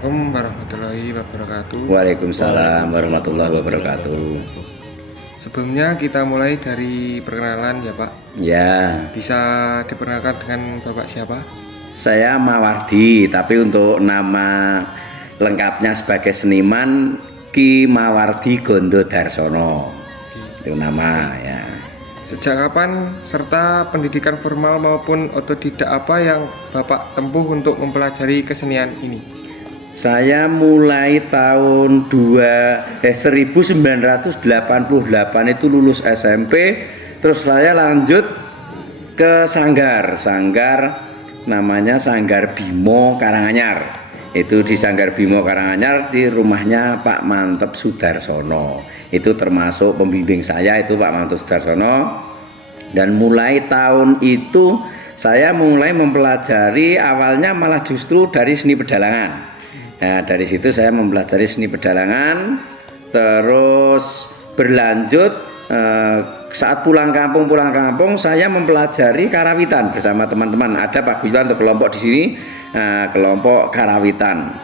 Assalamualaikum warahmatullahi wabarakatuh. Waalaikumsalam warahmatullahi wabarakatuh. Sebelumnya kita mulai dari perkenalan ya Pak. Ya, Bisa diperkenalkan dengan Bapak siapa? saya Mawardi, tapi untuk nama lengkapnya sebagai seniman Ki Mawardi Gondo Darsono. Itu nama ya. Sejak kapan serta pendidikan formal maupun otodidak apa yang Bapak tempuh untuk mempelajari kesenian ini? Saya mulai tahun 1988 itu lulus SMP, terus saya lanjut ke Sanggar namanya Sanggar Bimo Karanganyar. Itu di Sanggar Bimo Karanganyar di rumahnya Pak Mantep Sudarsono. Itu termasuk pembimbing saya itu Pak Mantep Sudarsono. Dan mulai tahun itu saya mulai mempelajari, awalnya malah justru dari seni pedalangan. Nah, dari situ saya mempelajari seni pedalangan, terus berlanjut saat pulang kampung saya mempelajari karawitan bersama teman-teman. Ada paguyuban atau kelompok di sini, kelompok karawitan.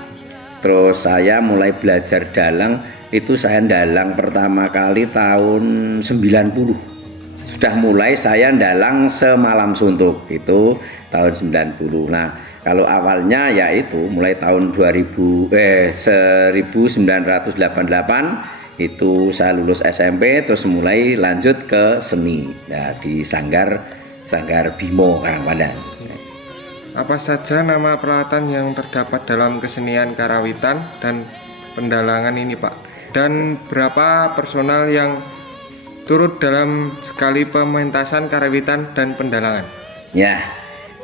Terus saya mulai belajar dalang, itu saya dalang pertama kali tahun 90. Sudah mulai saya dalang Semalam Suntuk itu tahun 90. Nah, kalau awalnya yaitu mulai tahun 1988 itu saya lulus SMP, terus mulai lanjut ke seni. Nah, di Sanggar Bimo Karangpandan. Apa saja nama peralatan yang terdapat dalam kesenian karawitan dan pendalangan ini Pak? Dan berapa personal yang turut dalam sekali pementasan karawitan dan pendalangan? Ya,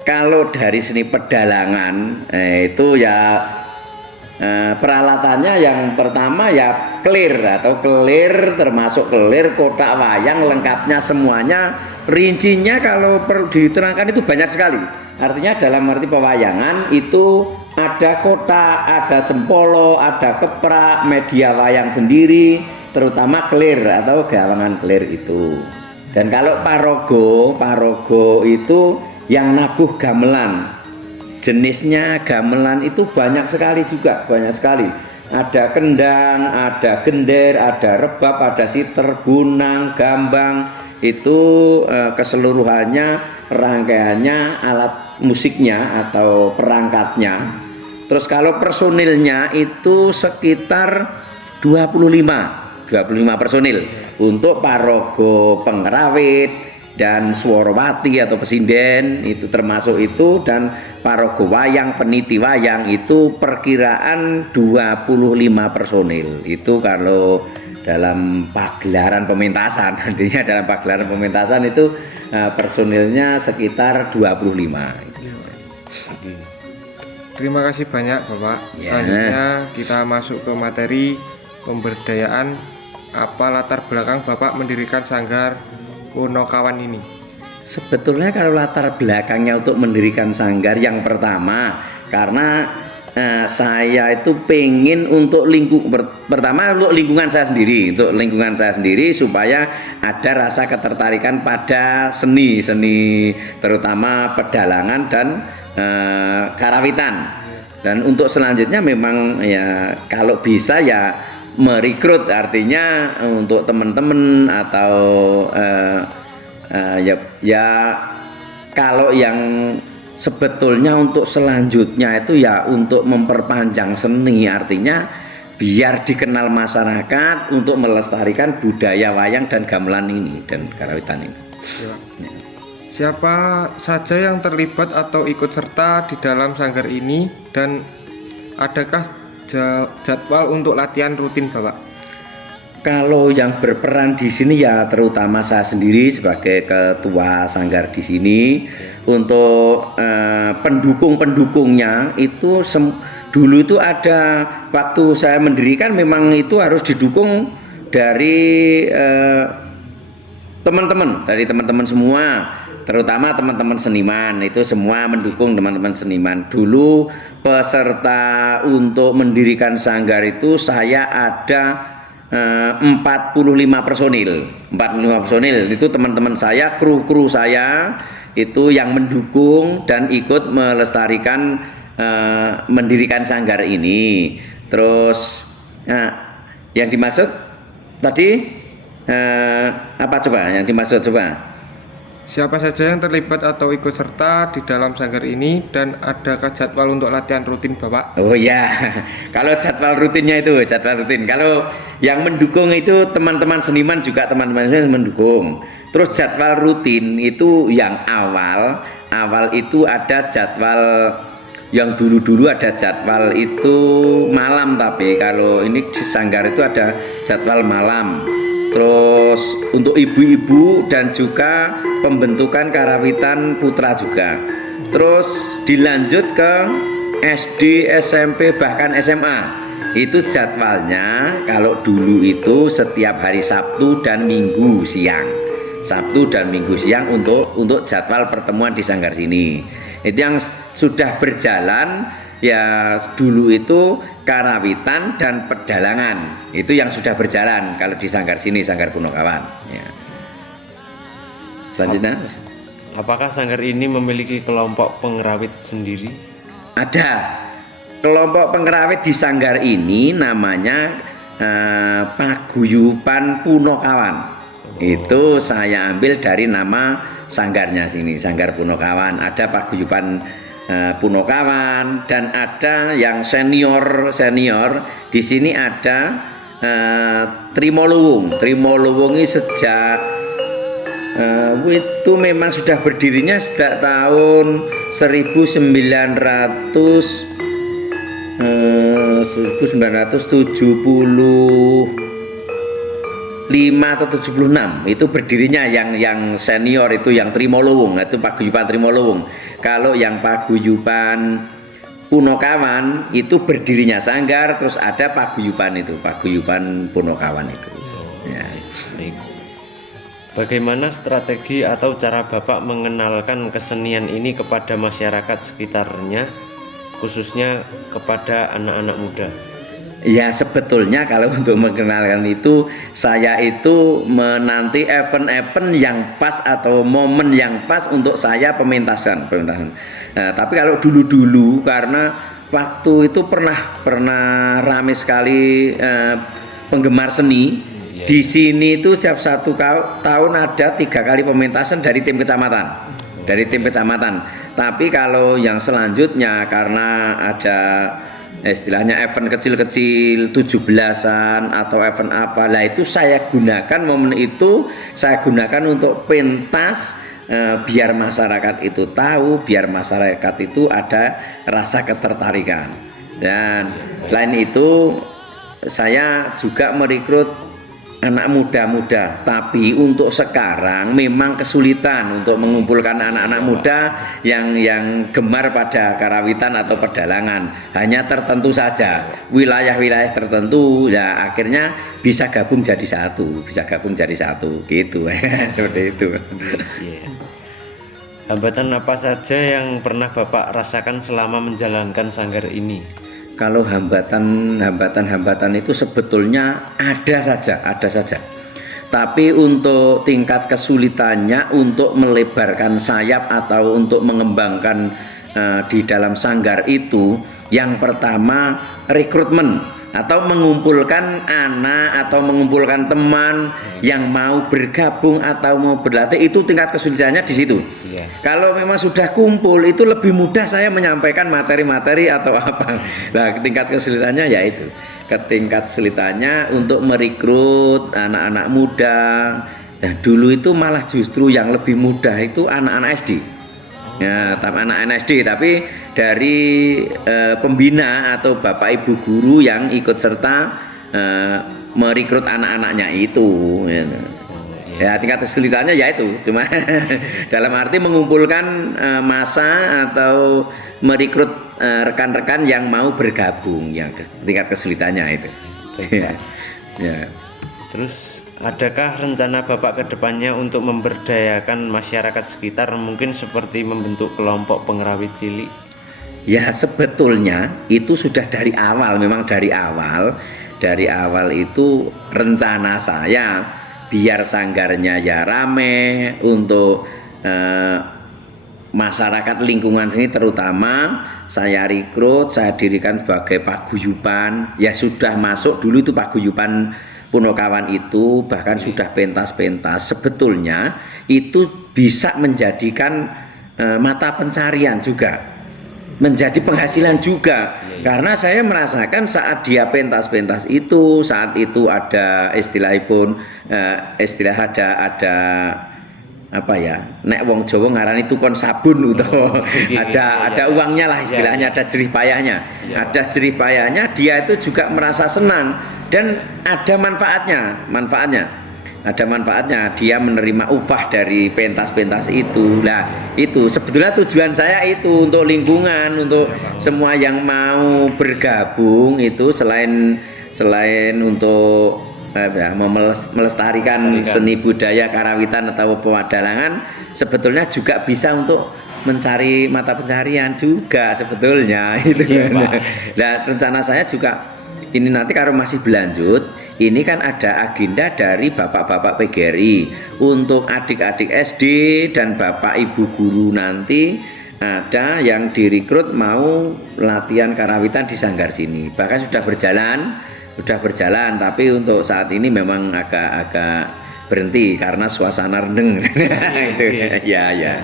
kalau dari seni pedalangan itu ya peralatannya yang pertama ya kelir termasuk kelir, kotak wayang, lengkapnya semuanya. Rincinya kalau perlu diterangkan itu banyak sekali. Artinya dalam arti pewayangan itu ada kotak, ada cempolo, ada keprak, media wayang sendiri, terutama kelir atau gawangan kelir itu. Dan kalau parogo itu yang nabuh gamelan, jenisnya gamelan itu banyak sekali juga, banyak sekali. Ada kendang, ada gender, ada rebab, ada siter, gunang, gambang. Itu keseluruhannya, rangkaiannya, alat musiknya atau perangkatnya. Terus kalau personilnya itu sekitar 25 personil untuk parogo pengerawit dan swarawati atau pesinden itu termasuk itu, dan parogo wayang, peniti wayang itu perkiraan 25 personil. Itu kalau dalam pagelaran pementasan, nantinya dalam pagelaran pementasan itu personilnya sekitar 25. Terima kasih banyak Bapak. Selanjutnya kita masuk ke materi pemberdayaan. Apa latar belakang Bapak mendirikan Sanggar Wonokawan ini? Sebetulnya kalau latar belakangnya untuk mendirikan sanggar, yang pertama karena saya itu pengen untuk pertama untuk lingkungan saya sendiri, supaya ada rasa ketertarikan pada seni terutama pedalangan dan karawitan. Dan untuk selanjutnya memang ya kalau bisa ya merekrut, artinya untuk teman-teman atau ya kalau yang sebetulnya untuk selanjutnya itu ya untuk memperpanjang seni, artinya biar dikenal masyarakat untuk melestarikan budaya wayang dan gamelan ini dan karawitan ini. Siapa saja yang terlibat atau ikut serta di dalam sanggar ini, dan adakah jadwal untuk latihan rutin Bapak? Kalau yang berperan di sini ya terutama saya sendiri sebagai ketua sanggar di sini. Untuk pendukung-pendukungnya itu dulu itu ada waktu saya mendirikan, memang itu harus didukung dari teman-teman semua, terutama teman-teman seniman. Itu semua mendukung teman-teman seniman. Dulu peserta untuk mendirikan sanggar itu saya ada 45 personil itu teman-teman saya, kru saya itu yang mendukung dan ikut melestarikan mendirikan sanggar ini. Terus yang dimaksud tadi apa coba? Yang dimaksud coba? Siapa saja yang terlibat atau ikut serta di dalam sanggar ini dan adakah jadwal untuk latihan rutin Bapak? Oh ya, kalau jadwal rutinnya itu jadwal rutin. Kalau yang mendukung itu teman-teman seniman juga teman-teman seniman mendukung. Terus jadwal rutin itu yang awal itu ada jadwal yang dulu ada jadwal itu malam, tapi kalau ini di sanggar itu ada jadwal malam. Terus untuk ibu-ibu dan juga pembentukan karawitan putra juga. Terus dilanjut ke SD, SMP, bahkan SMA. Itu jadwalnya kalau dulu itu setiap hari Sabtu dan Minggu siang. Sabtu dan Minggu siang untuk jadwal pertemuan di sanggar sini. Itu yang sudah berjalan ya dulu itu karawitan dan pedalangan, itu yang sudah berjalan kalau di sanggar sini, Sanggar Punokawan ya. Selanjutnya, apakah sanggar ini memiliki kelompok pengerawit sendiri? ada kelompok pengerawit di sanggar ini namanya Paguyuban Punokawan. Itu saya ambil dari nama sanggarnya sini, Sanggar Punokawan. Ada Paguyuban Punokawan dan ada yang senior di sini ada Trimoluwung. Trimoluwung ini sejak itu memang sudah berdirinya sejak tahun 1975 atau 76 itu berdirinya yang senior itu yang Trimoluwung, itu Paguyuban Trimoluwung. Kalau yang Paguyuban Punokawan itu berdirinya sanggar, terus ada Paguyuban itu Paguyuban Punokawan itu. Ya. Baik. Bagaimana strategi atau cara Bapak mengenalkan kesenian ini kepada masyarakat sekitarnya, khususnya kepada anak-anak muda? Ya sebetulnya kalau untuk mengenalkan itu saya itu menanti event-event yang pas atau momen yang pas untuk saya pementasan. Nah, tapi kalau dulu karena waktu itu pernah rame sekali penggemar seni di sini itu setiap satu tahun ada 3 kali pementasan dari tim kecamatan. Tapi kalau yang selanjutnya karena ada istilahnya event kecil-kecil 17-an atau event apa lah, itu saya gunakan momen itu untuk pentas biar masyarakat itu tahu, biar masyarakat itu ada rasa ketertarikan. Dan selain itu saya juga merekrut anak muda-muda, tapi untuk sekarang memang kesulitan untuk mengumpulkan anak-anak muda yang gemar pada karawitan atau pedalangan. Hanya tertentu saja, wilayah-wilayah tertentu ya akhirnya bisa gabung jadi satu gitu. Seperti itu. Hambatan apa saja yang pernah Bapak rasakan selama menjalankan sanggar ini? Kalau hambatan itu sebetulnya ada saja. Tapi untuk tingkat kesulitannya untuk melebarkan sayap atau untuk mengembangkan di dalam sanggar itu, yang pertama rekrutmen atau mengumpulkan anak atau mengumpulkan teman yang mau bergabung atau mau berlatih, itu tingkat kesulitannya di situ. Kalau memang sudah kumpul itu lebih mudah saya menyampaikan materi-materi atau apa. Nah, tingkat kesulitannya yaitu tingkat kesulitannya untuk merekrut anak-anak muda. Nah, dulu itu malah justru yang lebih mudah itu anak-anak SD. Ya, anak-anak SD, tapi dari pembina atau bapak ibu guru yang ikut serta merekrut anak-anaknya itu. Ya, tingkat kesulitannya yaitu cuma dalam arti mengumpulkan massa atau merekrut rekan-rekan yang mau bergabung, yang tingkat kesulitannya itu. Ya. Terus adakah rencana Bapak ke depannya untuk memberdayakan masyarakat sekitar, mungkin seperti membentuk kelompok pengerawit cilik? Ya sebetulnya itu sudah dari awal, memang dari awal itu rencana saya biar sanggarnya ya rame untuk masyarakat lingkungan sini terutama saya rekrut, saya dirikan sebagai paguyuban. Ya sudah masuk dulu itu paguyuban Punokawan itu, bahkan sudah pentas-pentas. Sebetulnya itu bisa menjadikan mata pencarian juga, menjadi penghasilan juga. Karena saya merasakan saat dia pentas-pentas itu, saat itu ada istilah ada apa ya, nek wong Jawa ngaran itu kon sabun utawa ada uangnya lah istilahnya, ada jerih payahnya. Ada jerih payahnya, dia itu juga merasa senang dan ada manfaatnya. Ada manfaatnya, dia menerima upah dari pentas-pentas itu. Nah, itu sebetulnya tujuan saya itu untuk lingkungan, untuk semua yang mau bergabung itu selain untuk melestarikan seni budaya karawitan atau pewadalangan, sebetulnya juga bisa untuk mencari mata pencarian juga sebetulnya itu. Nah, rencana saya juga ini nanti kalau masih berlanjut, ini kan ada agenda dari bapak-bapak PGRI untuk adik-adik SD dan bapak ibu guru, nanti ada yang direkrut mau latihan karawitan di Sanggar sini. Bahkan sudah berjalan, tapi untuk saat ini memang agak berhenti karena suasana rendeng. Itu ya.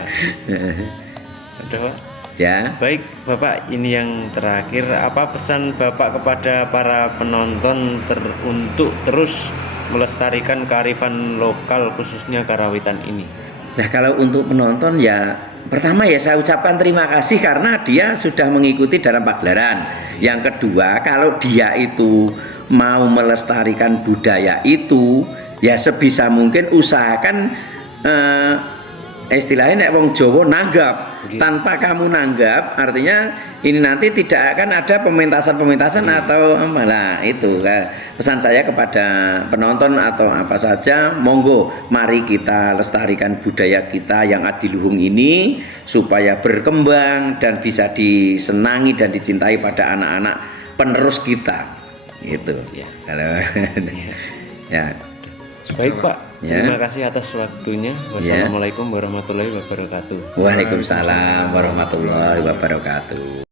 Sudah, Pak? Ya. Baik, Bapak, ini yang terakhir, apa pesan Bapak kepada para penonton untuk terus melestarikan kearifan lokal khususnya karawitan ini? Nah, kalau untuk penonton ya pertama ya saya ucapkan terima kasih karena dia sudah mengikuti dalam pagelaran. Yang kedua, kalau dia itu mau melestarikan budaya itu, ya sebisa mungkin usahakan istilahnya nek wong Jawa nanggap. Tanpa kamu nanggap, artinya ini nanti tidak akan ada pementasan atau malah itu. Pesan saya kepada penonton atau apa saja, monggo mari kita lestarikan budaya kita yang adiluhung ini supaya berkembang dan bisa disenangi dan dicintai pada anak-anak penerus kita. Gitu. Kalau ya. Baik, Pak. Ya. Terima kasih atas waktunya. Wassalamualaikum warahmatullahi wabarakatuh. Waalaikumsalam warahmatullahi wabarakatuh.